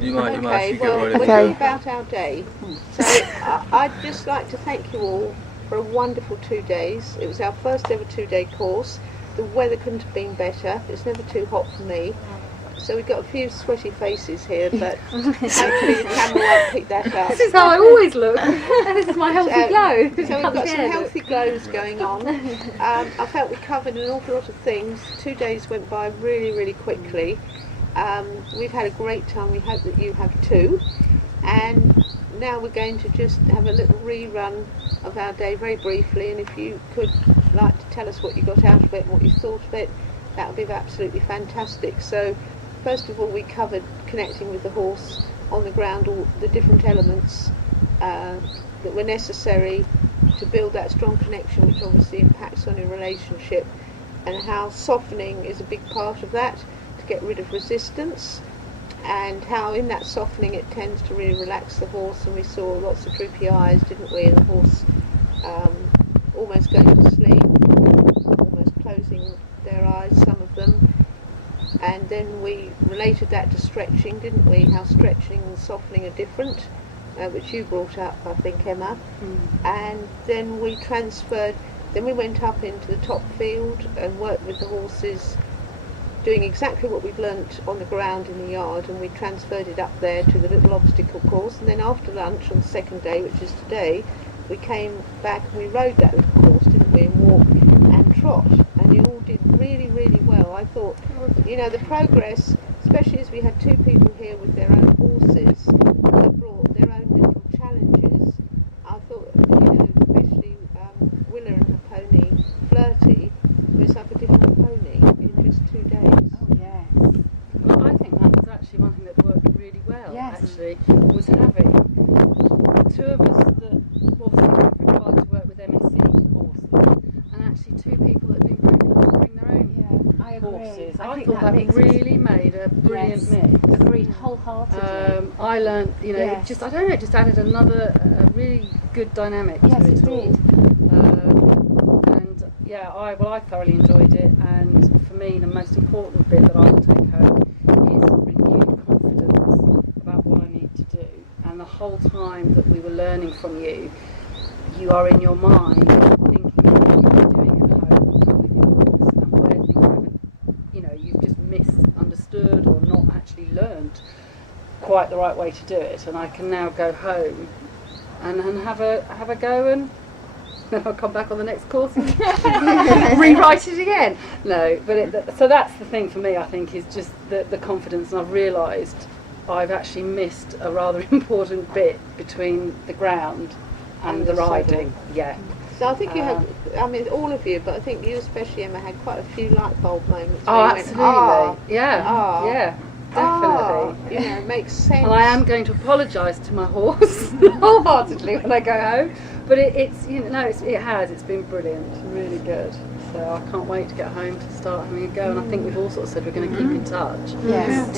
You might Okay, actually well, get rid we're of talking it. about our day. So I'd just like to thank you all for a wonderful 2 days. It was our first ever 2-day course. The weather couldn't have been better. It's never too hot for me. So we've got a few sweaty faces here, but hopefully the camera won't pick that up. This is how I always look. This is my healthy glow. So we've got some healthy glows going on. I felt we covered an awful lot of things. 2 days went by really, really quickly. We've had a great time. We hope that you have too. And now we're going to just have a little rerun of our day very briefly, and if you could like to tell us what you got out of it and what you thought of it, that would be absolutely fantastic. So first of all, we covered connecting with the horse on the ground, all the different elements that were necessary to build that strong connection, which obviously impacts on your relationship, and how softening is a big part of that to get rid of resistance, and how in that softening it tends to really relax the horse. And we saw lots of droopy eyes, didn't we, and the horse almost going to sleep, almost closing their eyes, some of them. And then we related that to stretching, didn't we, how stretching and softening are different, which you brought up, I think, Emma. And then we went up into the top field and worked with the horses, doing exactly what we've learnt on the ground in the yard, and we transferred it up there to the little obstacle course. And then after lunch on the second day, which is today, we came back and we rode that little course, didn't we, and walk and trot, and you all did really, really well. I thought, the progress, especially as we had 2 people here with their own horses that brought their own little challenges. I thought, especially Willa and her pony, Flirty, was like a different pony in just 2 days. Oh yes. Well, I think that was actually one thing that worked really well. Yes. Actually, was having 2 of us that wasn't required to work with MSC horses, and actually 2 people that had been brave enough to bring their own I agree. horses. I I think thought that mix really made a brilliant mix. Agreed wholeheartedly. I learned, it Yes. just added another really good dynamic Yes, to it it all. did. And yeah, I thoroughly enjoyed it. And for me, the most important bit that I will take home is renewed confidence about what I need to do. And the whole time that we were learning from you, you are in your mind thinking about what you're doing at home with your horse, and where things haven't, you've just misunderstood or not actually learned quite the right way to do it. And I can now go home and have a go, and then I'll come back on the next course and rewrite it again. No, but so that's the thing for me, I think, is just the confidence. And I've realised I've actually missed a rather important bit between the ground and the riding. Yeah. So I think you had, all of you, but I think you especially, Emma, had quite a few light bulb moments. Oh, where you absolutely. Went, Yeah, definitely. It makes sense. And I am going to apologise to my horse wholeheartedly when I go home. But it's been brilliant, really good. So I can't wait to get home to start having a go. And I think we've all sort of said we're going to keep in touch. Yes.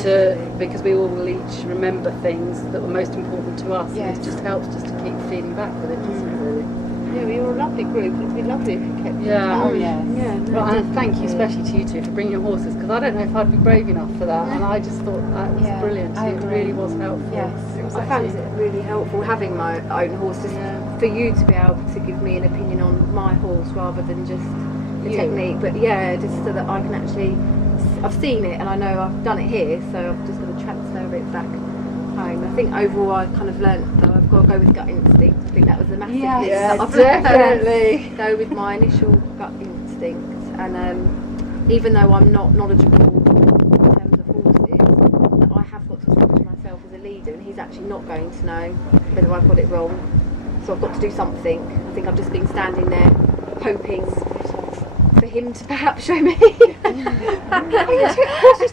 Because we all will each remember things that were most important to us. Yes. And it just helps just to keep feeding back with it, doesn't it, really? Yeah, we were a lovely group. It'd be lovely if you kept in Yeah. touch. Oh yes. Well, and thank you especially to you two for bringing your horses, because I don't know if I'd be brave enough for that, and I just thought that was brilliant. I It agree. really was helpful. Yes. I found it really helpful having my own horse, just for you to be able to give me an opinion on my horse rather than just the technique. But yeah, just so that I can actually, I've seen it and I know I've done it here, so I've just got to transfer it back home. I think overall I kind of learnt that I've got to go with gut instinct. I think that was the massive thing that I've learnt. Definitely. Go with my initial gut instinct, and even though I'm not knowledgeable in terms of horses, I have got to establish myself as a leader, and he's actually not going to know whether I've got it wrong. So I've got to do something. I think I've just been standing there hoping for him to perhaps show me. Horses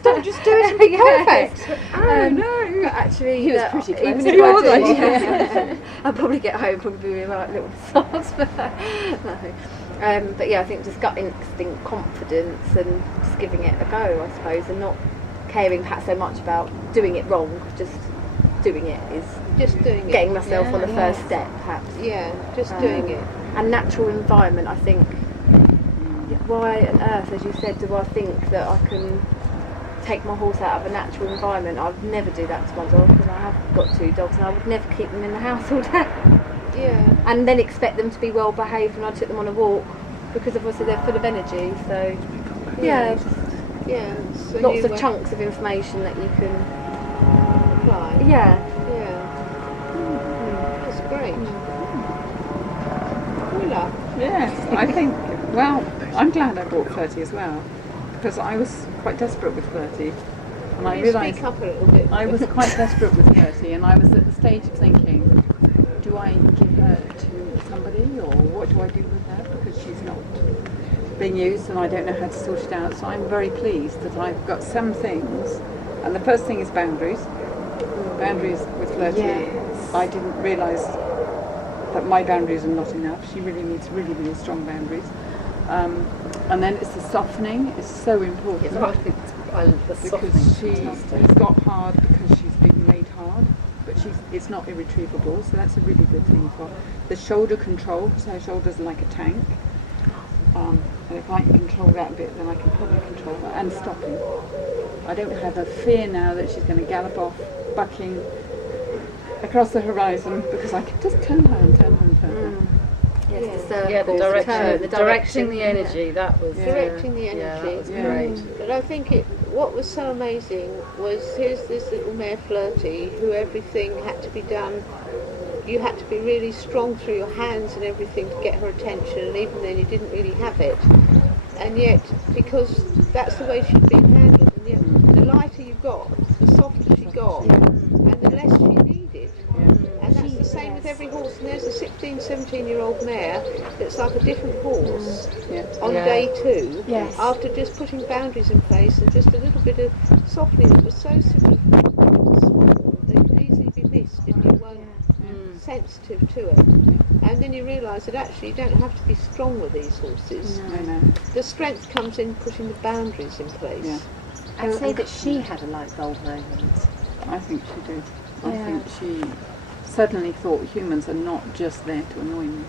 don't just do it and be perfect. Oh no! But actually, He was pretty close. even He if I was, did, actually. I'll probably get home probably with like little sauce. No. But yeah, I think just gut instinct, confidence, and just giving it a go, I suppose, and not caring perhaps so much about doing it wrong. Just doing it is Just doing it. getting myself on the first step, perhaps. Yeah, just doing it. And natural environment, I think. Why on earth, as you said, do I think that I can take my horse out of a natural environment, I would never do that to my dog, because I have got 2 dogs and I would never keep them in the house all day. Yeah. And then expect them to be well behaved when I took them on a walk, because obviously they're full of energy. So yeah, just Yeah. So lots you of chunks of information that you can apply. yeah. Yeah. That's great. Willa. Yes, I think, well, I'm glad I bought Flirty as well, because I was quite desperate with Flirty. And I You realised speak up a little bit. I was quite desperate with Flirty, and I was at the stage of thinking, do I give her to somebody, or what do I do with her, because she's not being used and I don't know how to sort it out. So I'm very pleased that I've got some things, and the first thing is boundaries. Boundaries with Flirty. Yes. I didn't realise that my boundaries are not enough. She really needs really, really strong boundaries. And then it's the softening. It's so important. I think the Because she's fantastic. got hard because she's been made hard, but it's not irretrievable, so that's a really good thing for the shoulder control, because her shoulders are like a tank. And if I can control that bit, then I can probably control that. And stopping. I don't have a fear now that she's going to gallop off, bucking across the horizon, because I can just turn her and turn her and turn her. Yes, the circles, Yeah, the direction, turn, the directing the energy, that was Directing the Yeah, that energy. was Yeah. great. But I think what was so amazing was here's this little mare Flirty, who everything had to be done. You had to be really strong through your hands and everything to get her attention, and even then you didn't really have it. And yet, because that's the way she'd been handled, and yet the lighter you got, the softer she got, and the less she needed. And that's the same with every horse. And there's a 16, 17-year-old mare that's like a different horse Yeah. on Yeah. day 2, Yes. after just putting boundaries in place and just a little bit of softening that was so sort of small that it could easily be missed if you weren't sensitive to it. And then you realise that actually you don't have to be strong with these horses. I know. The strength comes in putting the boundaries in place. Yeah. I'd say that she had a light bulb moment. I think she did. I Yeah. think she suddenly thought humans are not just there to annoy me.